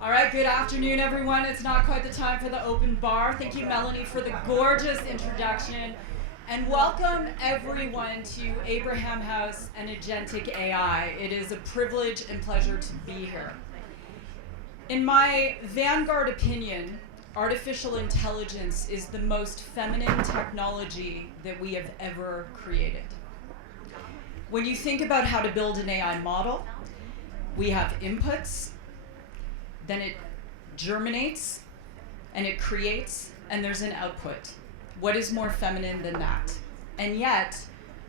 All right, good afternoon, everyone. It's not quite the time for the open bar. Thank you, Melanie, for the gorgeous introduction. And welcome, everyone, to Abraham House and Agentic AI. It is a privilege and pleasure to be here. In my vanguard opinion, artificial intelligence is the most feminine technology that we have ever created. When you think about how to build an AI model, we have inputs, then it germinates, and it creates, and there's an output. What is more feminine than that? And yet,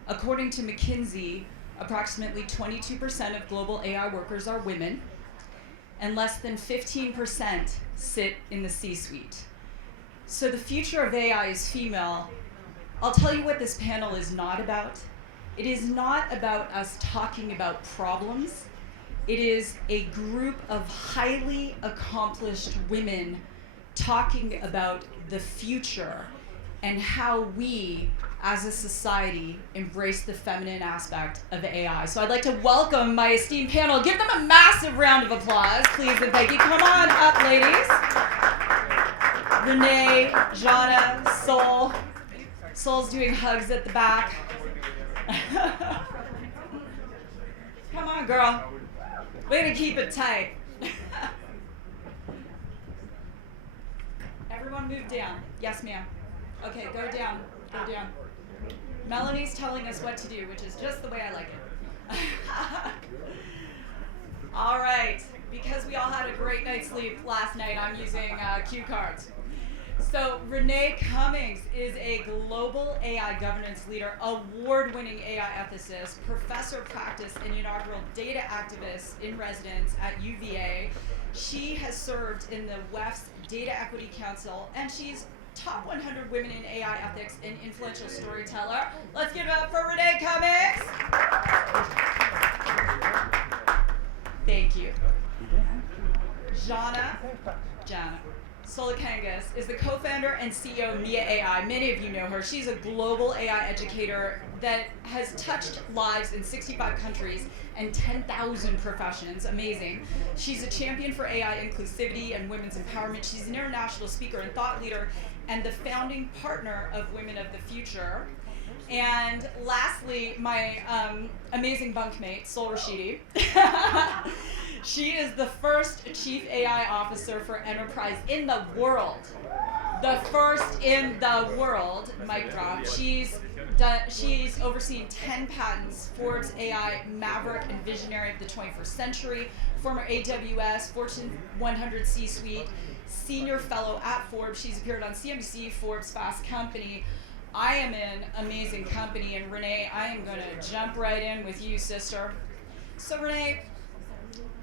according to McKinsey, approximately 22% of global AI workers are women, and less than 15% sit in the C-suite. So the future of AI is female. I'll tell you what this panel is not about. It is not about us talking about problems. It is a group of highly accomplished women talking about the future and how we, as a society, embrace the feminine aspect of AI. So I'd like to welcome my esteemed panel. Give them a massive round of applause, please and thank you. Come on up, ladies. Renee, Jana, Sol. Sol's doing hugs at the back. Come on, girl. Way to keep it tight. Everyone move down. Yes, ma'am. Okay, go down. Go down. Melanie's telling us what to do, which is just the way I like it. All right. Because we all had a great night's sleep last night, I'm using cue cards. So Renee Cummings is a global AI governance leader, award-winning AI ethicist, professor of practice, and inaugural data activist in residence at UVA. She has served in the WEF's Data Equity Council, and she's top 100 women in AI ethics and influential storyteller. Let's give it up for Renee Cummings. Thank you. Jana Solikangas is the co-founder and CEO of Mia AI. Many of you know her. She's a global AI educator that has touched lives in 65 countries and 10,000 professions. Amazing. She's a champion for AI inclusivity and women's empowerment. She's an international speaker and thought leader and the founding partner of Women of the Future. And lastly, my amazing bunkmate, Sol Rashidi. She is the first chief AI officer for enterprise in the world. The first in the world, mic drop. She's overseen 10 patents, Forbes AI Maverick and Visionary of the 21st Century, former AWS, Fortune 100 C-suite, senior fellow at Forbes. She's appeared on CNBC, Forbes, Fast Company. I am in amazing company, and Renee, I am going to jump right in with you, sister. So Renee,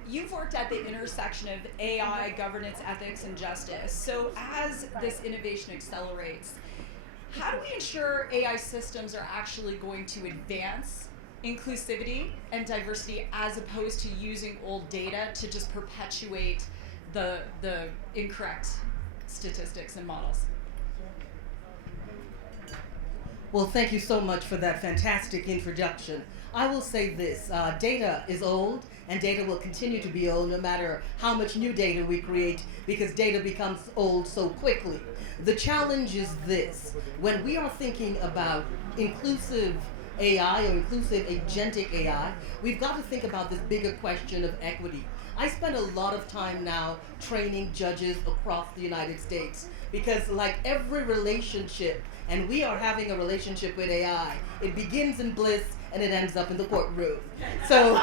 you've worked at the intersection of AI, governance, ethics, and justice. So as this innovation accelerates, how do we ensure AI systems are actually going to advance inclusivity and diversity as opposed to using old data to just perpetuate the incorrect statistics and models? Well, thank you so much for that fantastic introduction. I will say this, data is old, and data will continue to be old no matter how much new data we create, because data becomes old so quickly. The challenge is this: when we are thinking about inclusive AI or inclusive agentic AI, we've got to think about this bigger question of equity. I spend a lot of time now training judges across the United States, because like every relationship, and we are having a relationship with AI, it begins in bliss and it ends up in the courtroom. So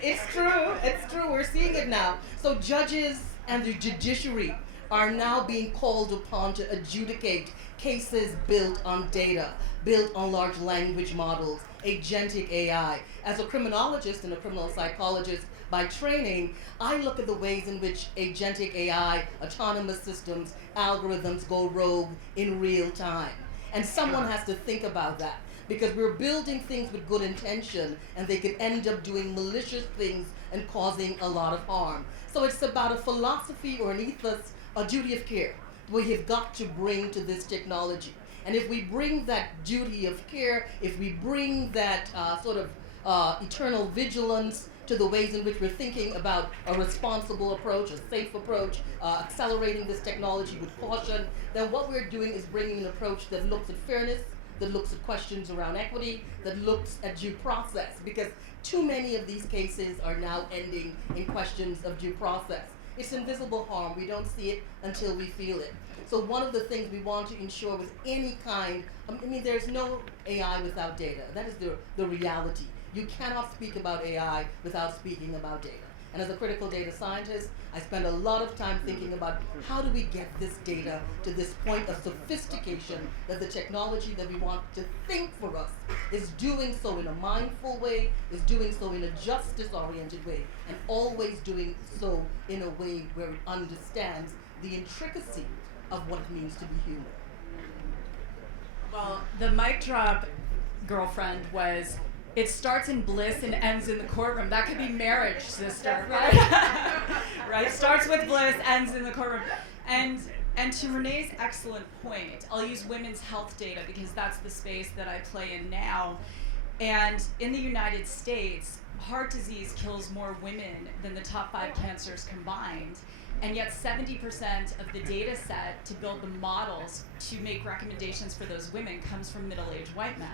it's true, we're seeing it now. So judges and the judiciary are now being called upon to adjudicate cases built on data, built on large language models, agentic AI. As a criminologist and a criminal psychologist by training, I look at the ways in which agentic AI, autonomous systems, algorithms go rogue in real time. And someone has to think about that, because we're building things with good intention and they could end up doing malicious things and causing a lot of harm. So it's about a philosophy or an ethos, a duty of care we have got to bring to this technology. And if we bring that duty of care, if we bring that sort of eternal vigilance to the ways in which we're thinking about a responsible approach, a safe approach, accelerating this technology with caution, then what we're doing is bringing an approach that looks at fairness, that looks at questions around equity, that looks at due process, because too many of these cases are now ending in questions of due process. It's invisible harm. We don't see it until we feel it. So one of the things we want to ensure with any kind, there's no AI without data. That is the reality. You cannot speak about AI without speaking about data. And as a critical data scientist, I spend a lot of time thinking about how do we get this data to this point of sophistication that the technology that we want to think for us is doing so in a mindful way, is doing so in a justice-oriented way, and always doing so in a way where it understands the intricacy of what it means to be human. Well, the mic drop, girlfriend, was it starts in bliss and ends in the courtroom. That could be marriage, sister, right? Right? Starts with bliss, ends in the courtroom. And to Renee's excellent point, I'll use women's health data because that's the space that I play in now. And in the United States, heart disease kills more women than the top 5 cancers combined. And yet 70% of the data set to build the models to make recommendations for those women comes from middle-aged white men.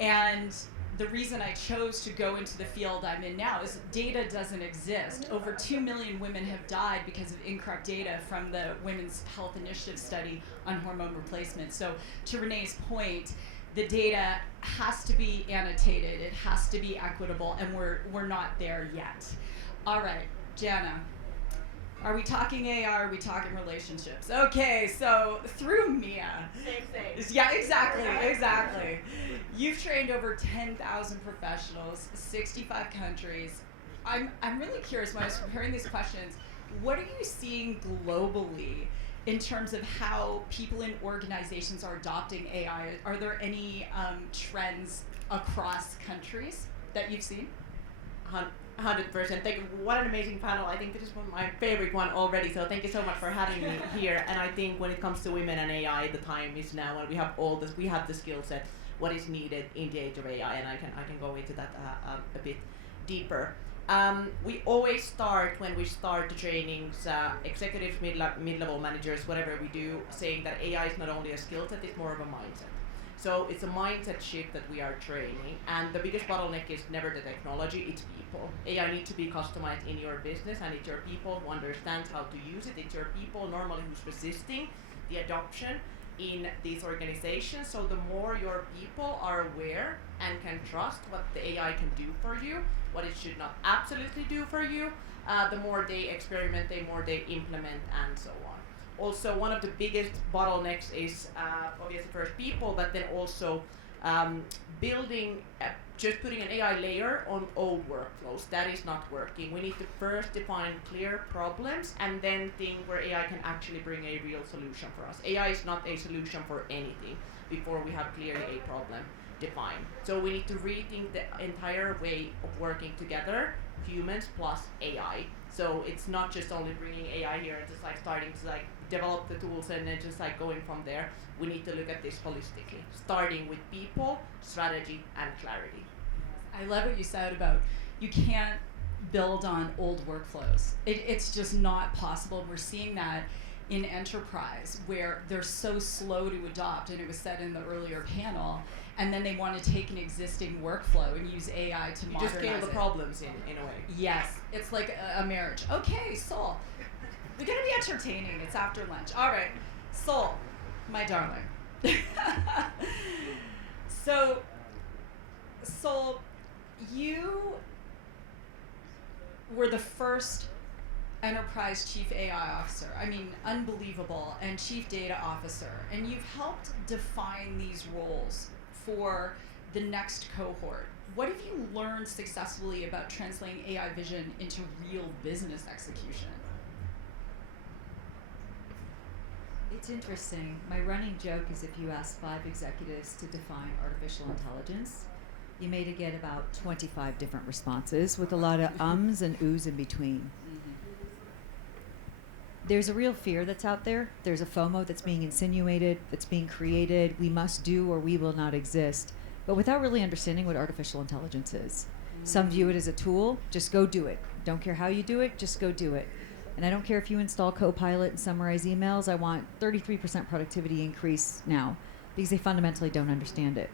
And the reason I chose to go into the field I'm in now is data doesn't exist. Over 2 million women have died because of incorrect data from the Women's Health Initiative study on hormone replacement. So to Renee's point, the data has to be annotated, it has to be equitable, and we're not there yet. All right, Jana. Are we talking AI or are we talking relationships? Okay, so through Mia. Same. Yeah, exactly. You've trained over 10,000 professionals, 65 countries. I'm really curious when I was preparing these questions, what are you seeing globally in terms of how people in organizations are adopting AI? Are there any trends across countries that you've seen? 100%. What an amazing panel. I think this is one of my favorite one already, so thank you so much for having me here. And I think when it comes to women and AI, the time is now, and we have all this, we have the skill set, what is needed in the age of AI, and I can go into that a bit deeper. We always start, when we start the trainings, executives, mid-level managers, whatever we do, saying that AI is not only a skill set, it's more of a mindset. So it's a mindset shift that we are training, and the biggest bottleneck is never the technology, it's people. AI needs to be customized in your business, and it's your people who understands how to use it. It's your people normally who's resisting the adoption in these organizations. So the more your people are aware and can trust what the AI can do for you, what it should not absolutely do for you, the more they experiment, the more they implement, and so on. Also, one of the biggest bottlenecks is obviously first people, but then also building, just putting an AI layer on old workflows. That is not working. We need to first define clear problems and then think where AI can actually bring a real solution for us. AI is not a solution for anything before we have clearly a problem defined. So we need to rethink the entire way of working together, humans plus AI. So it's not just only bringing AI here and just like starting to like develop the tools and then just like going from there. We need to look at this holistically, starting with people, strategy, and clarity. I love what you said about you can't build on old workflows. It's just not possible. We're seeing that in enterprise where they're so slow to adopt, and it was said in the earlier panel, and then they want to take an existing workflow and use AI to modernize it. Just scale the problems in a way. Yes, it's like a marriage. Okay, Sol, we're gonna be entertaining. It's after lunch. All right, Sol, my darling. So, Sol, you were the first enterprise chief AI officer. I mean, unbelievable, and chief data officer. And you've helped define these roles for the next cohort. What have you learned successfully about translating AI vision into real business execution? It's interesting. My running joke is if you ask 5 executives to define artificial intelligence, you may get about 25 different responses with a lot of ums and oohs in between. There's a real fear that's out there. There's a FOMO that's being insinuated, that's being created. We must do or we will not exist. but without really understanding what artificial intelligence is. Some view it as a tool, just go do it. Don't care how you do it, just go do it. And I don't care if you install Copilot and summarize emails, I want 33% productivity increase now, because they fundamentally don't understand it.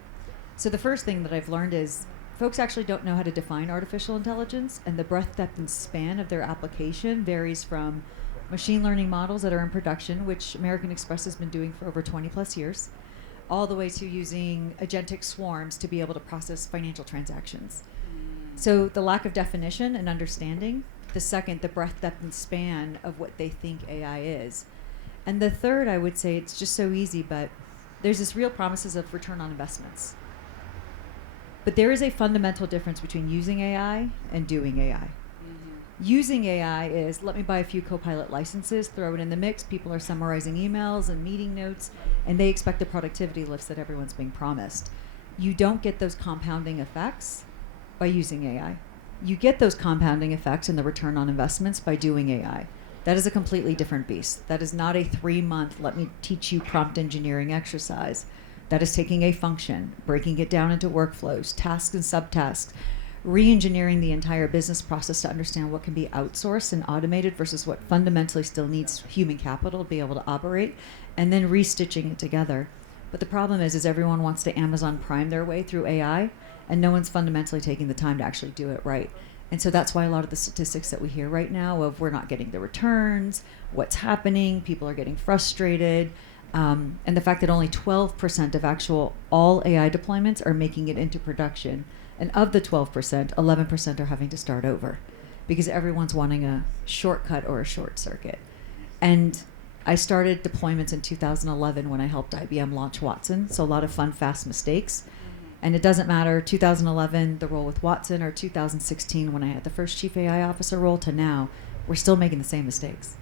So the first thing that I've learned is folks actually don't know how to define artificial intelligence, and the breadth, depth, and span of their application varies from machine learning models that are in production, which American Express has been doing for over 20 plus years, all the way to using agentic swarms to be able to process financial transactions. So the lack of definition and understanding. The second, the breadth, depth, and span of what they think AI is. And the third, I would say, it's just so easy, but there's this real promises of return on investments. But there is a fundamental difference between using AI and doing AI. Using AI is, let me buy a few Copilot licenses, throw it in the mix, people are summarizing emails and meeting notes, and they expect the productivity lifts that everyone's being promised. You don't get those compounding effects by using AI. You get those compounding effects and the return on investments by doing AI. That is a completely different beast. That is not a 3-month, let me teach you prompt engineering exercise. That is taking a function, breaking it down into workflows, tasks and subtasks, re-engineering the entire business process to understand what can be outsourced and automated versus what fundamentally still needs human capital to be able to operate, and then restitching it together. But the problem is everyone wants to Amazon Prime their way through AI, and no one's fundamentally taking the time to actually do it right. And so that's why a lot of the statistics that we hear right now of we're not getting the returns, what's happening, people are getting frustrated, and the fact that only 12% of actual all AI deployments are making it into production. And of the 12%, 11% are having to start over because everyone's wanting a shortcut or a short circuit. And I started deployments in 2011 when I helped IBM launch Watson. So a lot of fun, fast mistakes. And it doesn't matter 2011, the role with Watson, or 2016 when I had the first chief AI officer role to now, we're still making the same mistakes.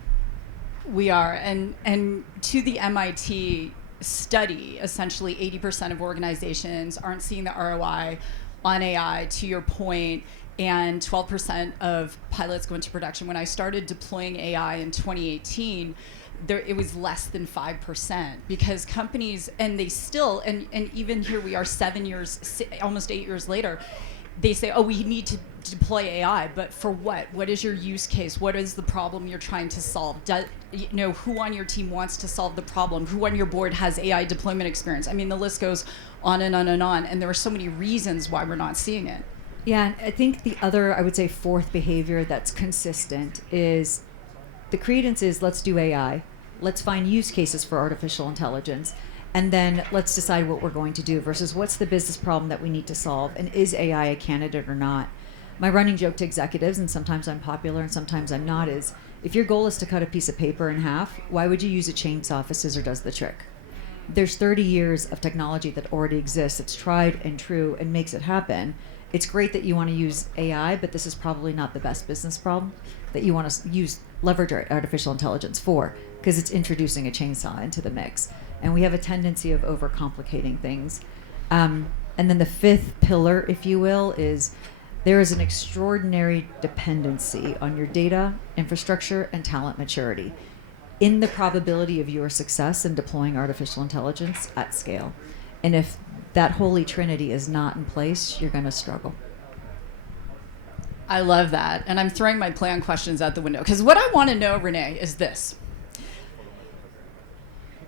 We are. And to the MIT study, essentially 80% of organizations aren't seeing the ROI on AI, to your point, and 12% of pilots go into production. When I started deploying AI in 2018, it was less than 5% because companies, and they still, and even here we are 7 years, almost 8 years later, they say, oh, we need to deploy AI, but for what? What is your use case? What is the problem you're trying to solve? Who on your team wants to solve the problem? Who on your board has AI deployment experience? I mean, the list goes on and on and on, and there are so many reasons why we're not seeing it. Yeah, and I think the other, I would say, fourth behavior that's consistent is the credence is let's do AI, let's find use cases for artificial intelligence, and then let's decide what we're going to do versus what's the business problem that we need to solve, and is AI a candidate or not? My running joke to executives, and sometimes I'm popular and sometimes I'm not, is if your goal is to cut a piece of paper in half, why would you use a chainsaw if a scissor does the trick? There's 30 years of technology that already exists. It's tried and true and makes it happen. It's great that you want to use AI, but this is probably not the best business problem that you want to leverage artificial intelligence for, because it's introducing a chainsaw into the mix. And we have a tendency of overcomplicating things. And then the fifth pillar, if you will, is there is an extraordinary dependency on your data, infrastructure, and talent maturity in the probability of your success in deploying artificial intelligence at scale. And if that holy trinity is not in place, you're going to struggle. I love that. And I'm throwing my plan questions out the window because what I want to know, Renee, is this.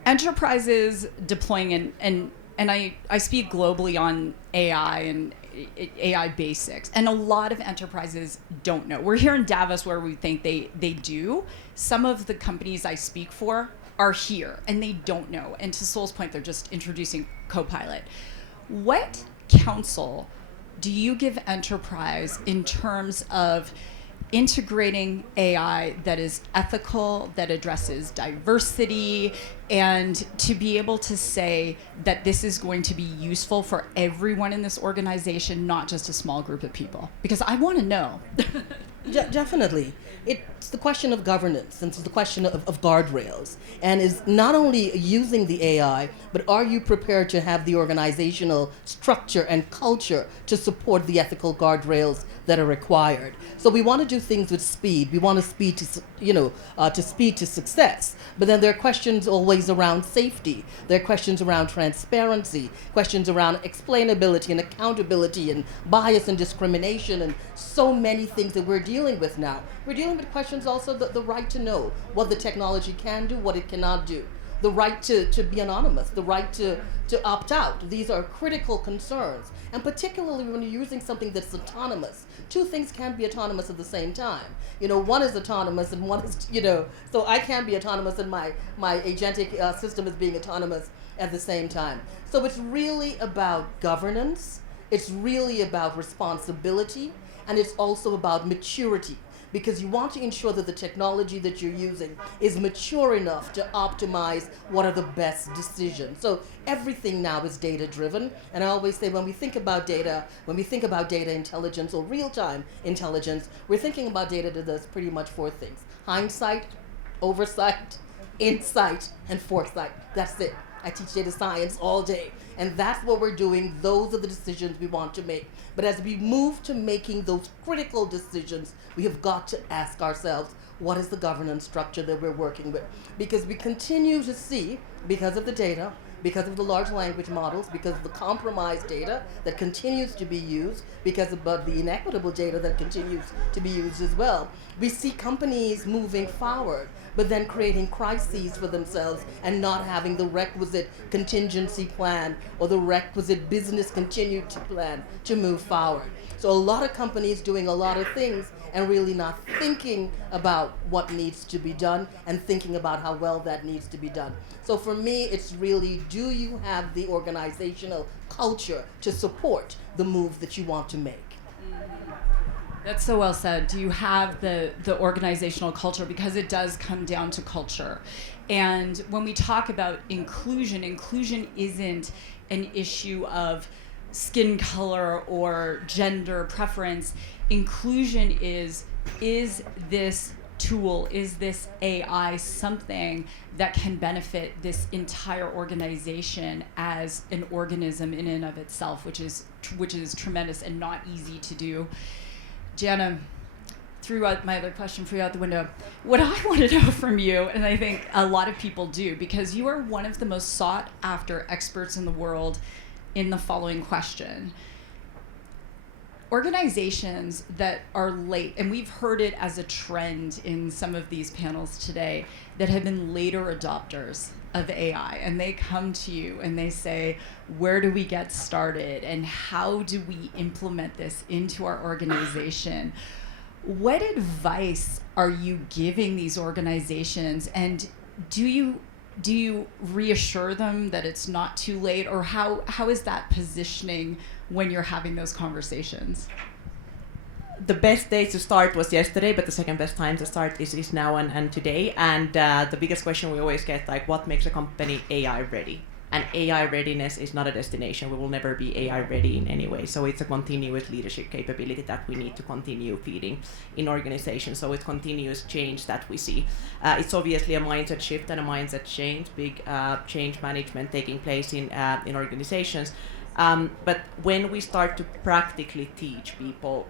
Enterprises deploying, and I speak globally on AI and AI basics, and a lot of enterprises don't know. We're here in Davos where we think they do. Some of the companies I speak for are here and they don't know. And to Sol's point, they're just introducing Copilot. What counsel do you give enterprise in terms of integrating AI that is ethical, that addresses diversity, and to be able to say that this is going to be useful for everyone in this organization, not just a small group of people? Because I want to know. Definitely. It's the question of governance, and it's the question of guardrails. And is not only using the AI, but are you prepared to have the organizational structure and culture to support the ethical guardrails that are required? So we want to do things with speed. We want to speed to speed to success. But then there are questions always around safety. There are questions around transparency, questions around explainability and accountability and bias and discrimination and so many things that we're dealing with now. We're dealing with questions also the right to know what the technology can do, what it cannot do. The right to be anonymous, the right to opt out. These are critical concerns. And particularly when you're using something that's autonomous, two things can't be autonomous at the same time. One is autonomous and one is, so I can be autonomous and my agentic system is being autonomous at the same time. So it's really about governance, it's really about responsibility, and it's also about maturity. Because you want to ensure that the technology that you're using is mature enough to optimize what are the best decisions. So everything now is data driven. And I always say when we think about data intelligence or real-time intelligence, we're thinking about data that does pretty much four things: hindsight, oversight, insight, and foresight. That's it. I teach data science all day. And that's what we're doing. Those are the decisions we want to make. But as we move to making those critical decisions, we have got to ask ourselves, what is the governance structure that we're working with? Because we continue to see, because of the data, because of the large language models, because of the compromised data that continues to be used, because of the inequitable data that continues to be used as well, we see companies moving forward, but then creating crises for themselves and not having the requisite contingency plan or the requisite business continuity plan to move forward. So a lot of companies doing a lot of things and really not thinking about what needs to be done and thinking about how well that needs to be done. So for me, it's really, do you have the organizational culture to support the move that you want to make? That's so well said. Do you have the organizational culture? Because it does come down to culture. And when we talk about inclusion isn't an issue of skin color or gender preference. Inclusion is this tool, is this AI something that can benefit this entire organization as an organism in and of itself, which is tremendous and not easy to do. Jana, threw out my other question for you out the window. What I want to know from you, and I think a lot of people do, because you are one of the most sought after experts in the world in the following question. Organizations that are late, and we've heard it as a trend in some of these panels today, that have been later adopters of AI, and they come to you and they say, where do we get started and how do we implement this into our organization? What advice are you giving these organizations, and do you reassure them that it's not too late, or how is that positioning when you're having those conversations? The best day to start was yesterday, but the second best time to start is now and today. And the biggest question we always get, like, what makes a company AI ready? And AI readiness is not a destination. We will never be AI ready in any way. So it's a continuous leadership capability that we need to continue feeding in organizations. So it's continuous change that we see. It's obviously a mindset shift and a mindset change, big change management taking place in organizations. But when we start to practically teach people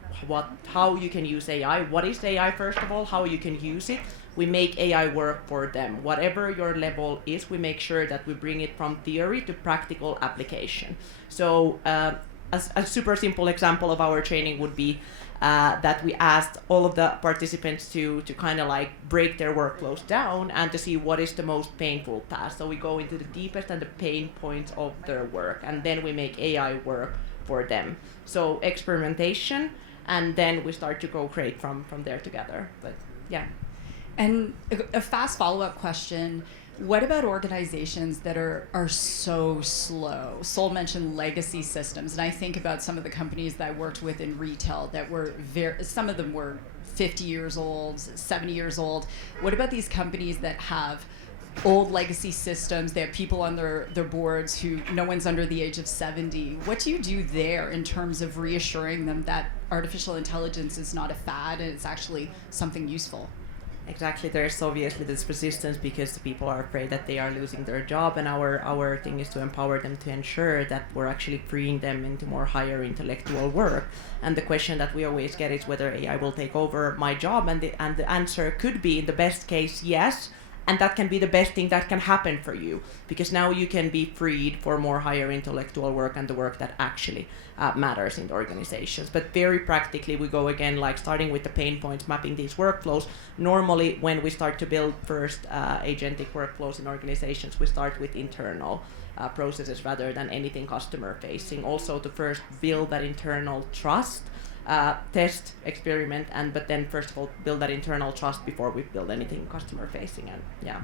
how you can use AI, what is AI first of all, how you can use it, we make AI work for them. Whatever your level is, we make sure that we bring it from theory to practical application. So a super simple example of our training would be that we asked all of the participants to kind of like break their workflows down and to see what is the most painful task. So we go into the deepest and the pain points of their work, and then we make AI work for them. So experimentation, and then we start to co-create from there together. But yeah. And a fast follow-up question, what about organizations that are so slow? Sol mentioned legacy systems, and I think about some of the companies that I worked with in retail that were some of them were 50 years old, 70 years old. What about these companies that have old legacy systems. They have people on their boards who no one's under the age of 70. What do you do there in terms of reassuring them that artificial intelligence is not a fad and it's actually something useful? Exactly. There's obviously this resistance because the people are afraid that they are losing their job, and our thing is to empower them to ensure that we're actually freeing them into more higher intellectual work. And the question that we always get is whether AI will take over my job, and the answer could be, in the best case, yes. And that can be the best thing that can happen for you, because now you can be freed for more higher intellectual work and the work that actually matters in the organizations. But very practically, we go again, like starting with the pain points, mapping these workflows. Normally, when we start to build first agentic workflows in organizations, we start with internal processes rather than anything customer facing. Also to first build that internal trust. Test, experiment, but then first of all build that internal trust before we build anything customer facing. And yeah,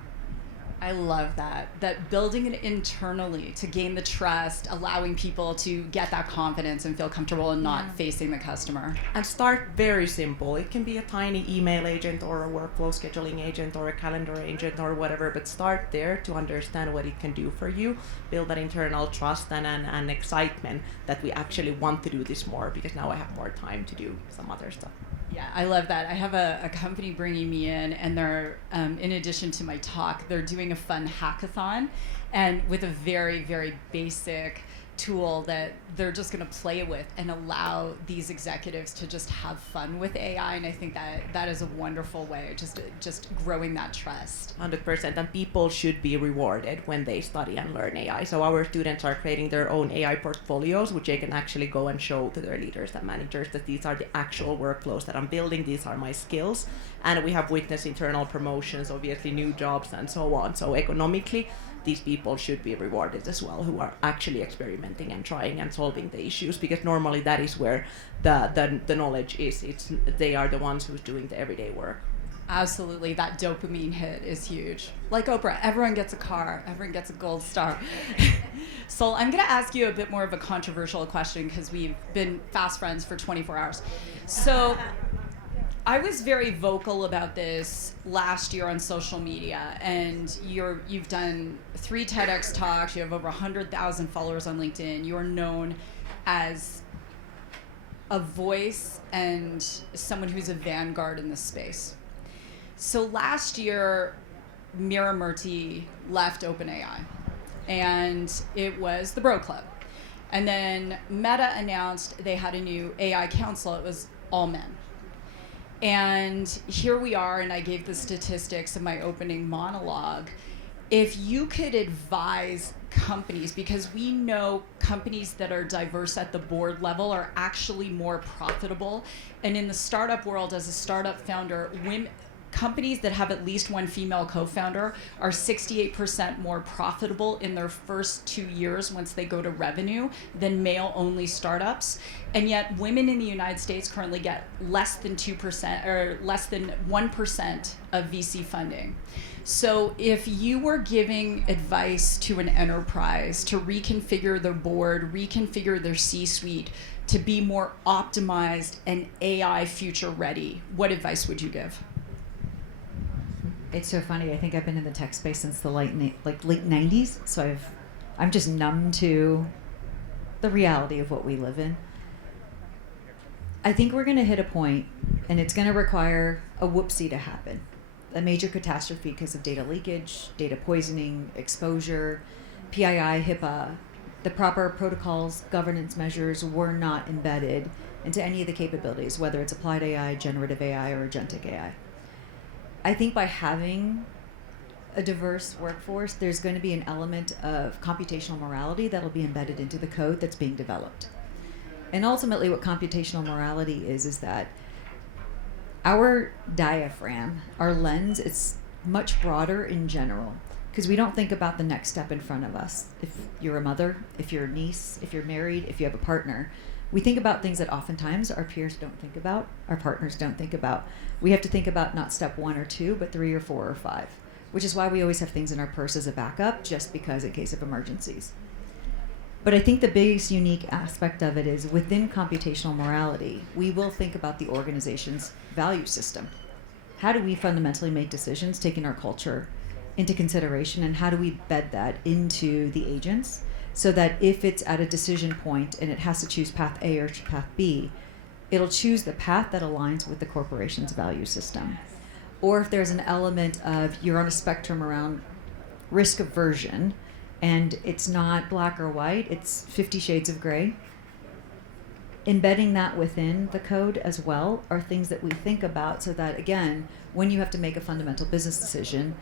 I love that building it internally to gain the trust, allowing people to get that confidence and feel comfortable and not facing the customer. And start very simple. It can be a tiny email agent or a workflow scheduling agent or a calendar agent or whatever, but start there to understand what it can do for you. Build that internal trust and excitement that we actually want to do this more, because now I have more time to do some other stuff. Yeah, I love that. I have a company bringing me in, and they're, in addition to my talk, they're doing a fun hackathon, and with a very, very basic tool that they're just going to play with and allow these executives to just have fun with AI. And I think that is a wonderful way, just growing that trust. 100%, and people should be rewarded when they study and learn AI. So our students are creating their own AI portfolios, which they can actually go and show to their leaders and managers that these are the actual workflows that I'm building, these are my skills. And we have witnessed internal promotions, obviously new jobs and so on. So economically, these people should be rewarded as well, who are actually experimenting and trying and solving the issues, because normally that is where the knowledge is. They are the ones who's doing the everyday work. Absolutely, that dopamine hit is huge. Like Oprah, everyone gets a car, everyone gets a gold star. So I'm going to ask you a bit more of a controversial question, because we've been fast friends for 24 hours. So I was very vocal about this last year on social media, and you've done 3 TEDx talks, you have over 100,000 followers on LinkedIn, you're known as a voice and someone who's a vanguard in this space. So last year, Mira Murthy left OpenAI, and it was the Bro Club. And then Meta announced they had a new AI council, it was all men. And here we are, and I gave the statistics in my opening monologue. If you could advise companies, because we know companies that are diverse at the board level are actually more profitable. And in the startup world, as a startup founder, companies that have at least one female co-founder are 68% more profitable in their first 2 years once they go to revenue than male-only startups. And yet women in the United States currently get less than 2% or less than 1% of VC funding. So if you were giving advice to an enterprise to reconfigure their board, reconfigure their C-suite to be more optimized and AI future ready, what advice would you give? It's so funny. I think I've been in the tech space since the late 90s, so I'm just numb to the reality of what we live in. I think we're going to hit a point, and it's going to require a whoopsie to happen, a major catastrophe because of data leakage, data poisoning, exposure, PII, HIPAA. The proper protocols, governance measures were not embedded into any of the capabilities, whether it's applied AI, generative AI, or agentic AI. I think by having a diverse workforce, there's going to be an element of computational morality that'll be embedded into the code that's being developed. And ultimately what computational morality is that our diaphragm, our lens, it's much broader in general, because we don't think about the next step in front of us. If you're a mother, if you're a niece, if you're married, if you have a partner, we think about things that oftentimes our peers don't think about, our partners don't think about. We have to think about not step 1 or 2, but 3 or 4 or 5, which is why we always have things in our purse as a backup, just because in case of emergencies. But I think the biggest unique aspect of it is within computational morality, we will think about the organization's value system. How do we fundamentally make decisions, taking our culture into consideration, and how do we bed that into the agents so that if it's at a decision point and it has to choose path A or path B, it'll choose the path that aligns with the corporation's value system. Or if there's an element of you're on a spectrum around risk aversion and it's not black or white, it's 50 shades of gray, embedding that within the code as well are things that we think about so that, again, when you have to make a fundamental business decision,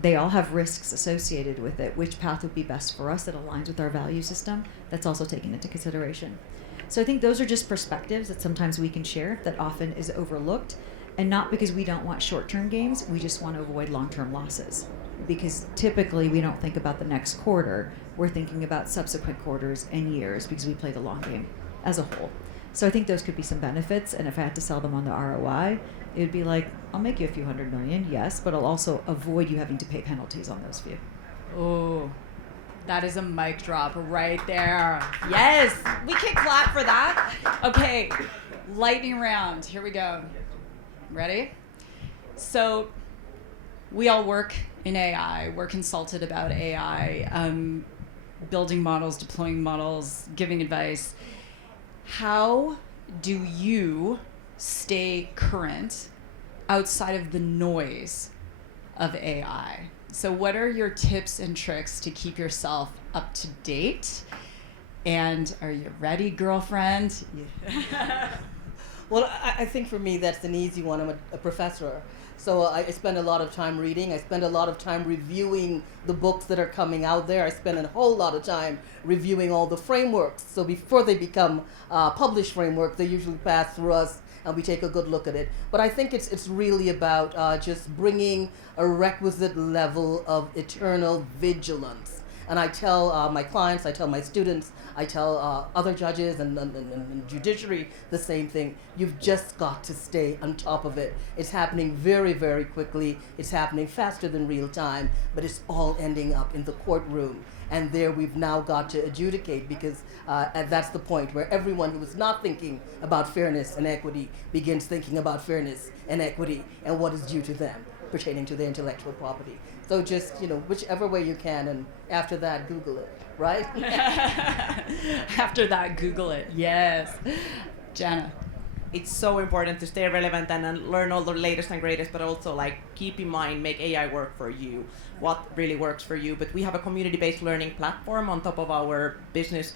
they all have risks associated with it. Which path would be best for us that aligns with our value system? That's also taken into consideration. So I think those are just perspectives that sometimes we can share that often is overlooked, and not because we don't want short-term gains, we just want to avoid long-term losses. Because typically we don't think about the next quarter, we're thinking about subsequent quarters and years because we play the long game as a whole. So I think those could be some benefits, and if I had to sell them on the ROI, it would be like, I'll make you a few $100 million, yes, but I'll also avoid you having to pay penalties on those few. Oh, that is a mic drop right there. Yes, we can clap for that. Okay, lightning round. Here we go. Ready? So we all work in AI. We're consulted about AI, building models, deploying models, giving advice. How do you stay current outside of the noise of AI? So what are your tips and tricks to keep yourself up to date? And are you ready, girlfriend? Yeah. Well, I think for me that's an easy one. I'm a professor. So I spend a lot of time reading. I spend a lot of time reviewing the books that are coming out there. I spend a whole lot of time reviewing all the frameworks. So before they become published frameworks, they usually pass through us and we take a good look at it. But I think it's really about just bringing a requisite level of eternal vigilance. And I tell my clients, I tell my students, I tell other judges and judiciary the same thing. You've just got to stay on top of it. It's happening very, very quickly. It's happening faster than real time, but it's all ending up in the courtroom. And there we've now got to adjudicate because and that's the point where everyone who is not thinking about fairness and equity begins thinking about fairness and equity and what is due to them pertaining to their intellectual property. So just, whichever way you can, and after that, Google it, right? After that, Google it. Yes. Jana. It's so important to stay relevant and learn all the latest and greatest, but also keep in mind, make AI work for you, what really works for you. But we have a community-based learning platform on top of our business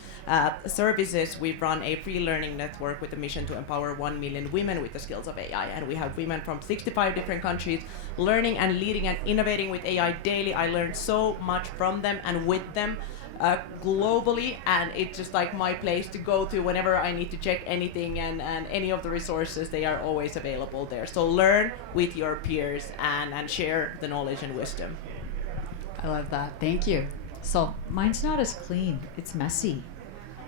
services. We've run a free learning network with a mission to empower 1 million women with the skills of AI. And we have women from 65 different countries learning and leading and innovating with AI daily. I learned so much from them and with them. Globally, and it's just my place to go to whenever I need to check anything, and any of the resources, they are always available there. So learn with your peers and share the knowledge and wisdom. I love that. Thank you. So mine's not as clean. It's messy.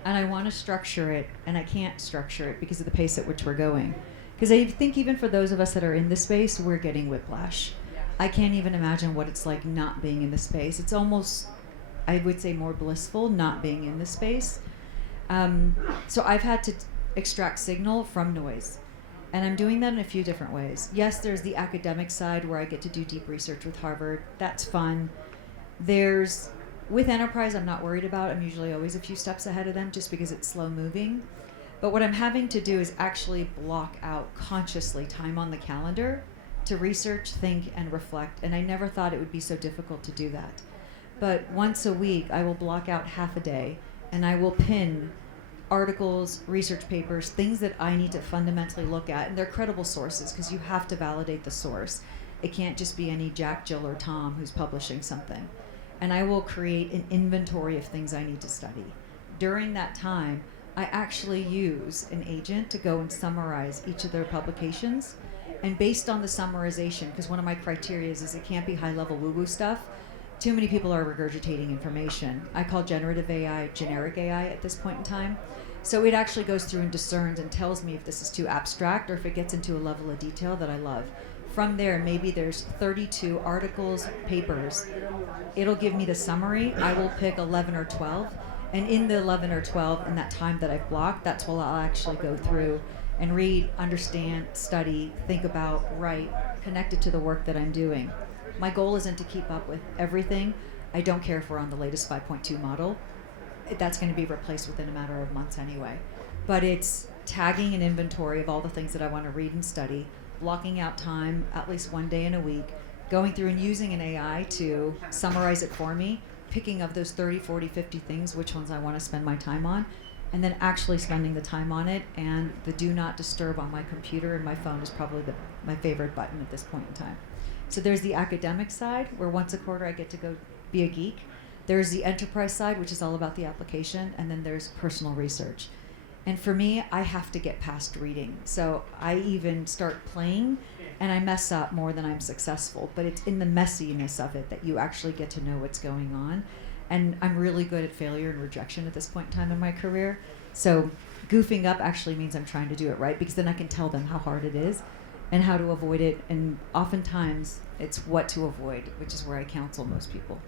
And I want to structure it, and I can't structure it because of the pace at which we're going. Because I think even for those of us that are in the space, we're getting whiplash. I can't even imagine what it's like not being in the space. It's almost, I would say, more blissful not being in the space. So I've had to extract signal from noise. And I'm doing that in a few different ways. Yes, there's the academic side where I get to do deep research with Harvard. That's fun. With enterprise, I'm not worried about. I'm usually always a few steps ahead of them just because it's slow moving. But what I'm having to do is actually block out consciously time on the calendar to research, think, and reflect. And I never thought it would be so difficult to do that. But once a week, I will block out half a day, and I will pin articles, research papers, things that I need to fundamentally look at. And they're credible sources because you have to validate the source. It can't just be any Jack, Jill, or Tom who's publishing something. And I will create an inventory of things I need to study. During that time, I actually use an agent to go and summarize each of their publications. And based on the summarization, because one of my criteria is it can't be high-level woo-woo stuff. Too many people are regurgitating information. I call generative AI generic AI at this point in time. So it actually goes through and discerns and tells me if this is too abstract or if it gets into a level of detail that I love. From there, maybe there's 32 articles, papers. It'll give me the summary. I will pick 11 or 12. And in the 11 or 12, in that time that I've blocked, that's what I'll actually go through and read, understand, study, think about, write, connect it to the work that I'm doing. My goal isn't to keep up with everything. I don't care if we're on the latest 5.2 model. That's going to be replaced within a matter of months anyway. But it's tagging an inventory of all the things that I want to read and study, blocking out time at least one day in a week, going through and using an AI to summarize it for me, picking of those 30, 40, 50 things, which ones I want to spend my time on, and then actually spending the time on it. And the do not disturb on my computer and my phone is probably my favorite button at this point in time. So there's the academic side, where once a quarter I get to go be a geek. There's the enterprise side, which is all about the application, and then there's personal research. And for me, I have to get past reading. So I even start playing, and I mess up more than I'm successful. But it's in the messiness of it that you actually get to know what's going on. And I'm really good at failure and rejection at this point in time in my career. So goofing up actually means I'm trying to do it right, because then I can tell them how hard it is and how to avoid it. And oftentimes, it's what to avoid, which is where I counsel most people.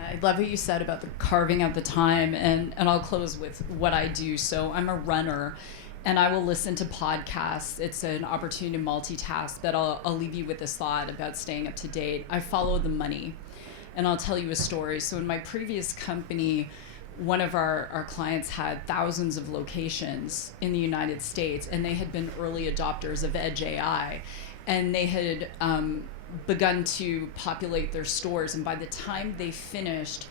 I love what you said about the carving out the time, and I'll close with what I do. So I'm a runner, and I will listen to podcasts. It's an opportunity to multitask, but I'll leave you with this thought about staying up to date. I follow the money, and I'll tell you a story. So in my previous company, one of our clients had thousands of locations in the United States, and they had been early adopters of Edge AI, and they had begun to populate their stores, and by the time they finished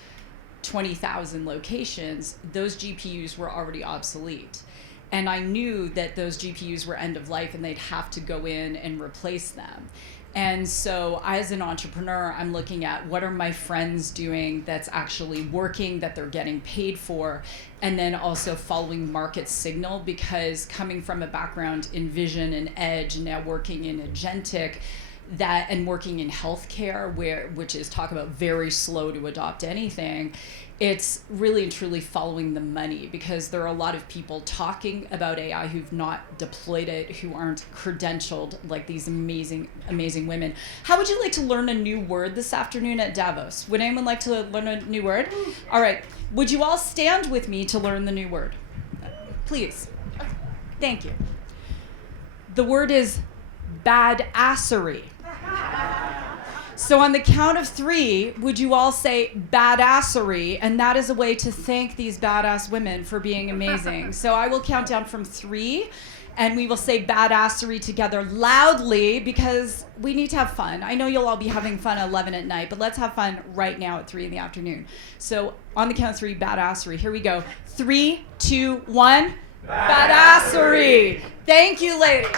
20,000 locations, those GPUs were already obsolete. And I knew that those GPUs were end of life and they'd have to go in and replace them. And so as an entrepreneur, I'm looking at what are my friends doing that's actually working, that they're getting paid for, and then also following market signal, because coming from a background in vision and edge and now working in agentic, that and working in healthcare, which is talk about very slow to adopt anything, it's really and truly following the money, because there are a lot of people talking about AI who've not deployed it, who aren't credentialed like these amazing women. How would you like to learn a new word this afternoon at Davos? Would anyone like to learn a new word? All right. Would you all stand with me to learn the new word? Please. Thank you. The word is badassery. So on the count of 3, would you all say badassery? And that is a way to thank these badass women for being amazing. So I will count down from 3, and we will say badassery together loudly, because we need to have fun. I know you'll all be having fun at 11 at night, but let's have fun right now at 3 in the afternoon. So on the count of 3, badassery. Here we go. 3, 2, 1. Badassery. Thank you, ladies.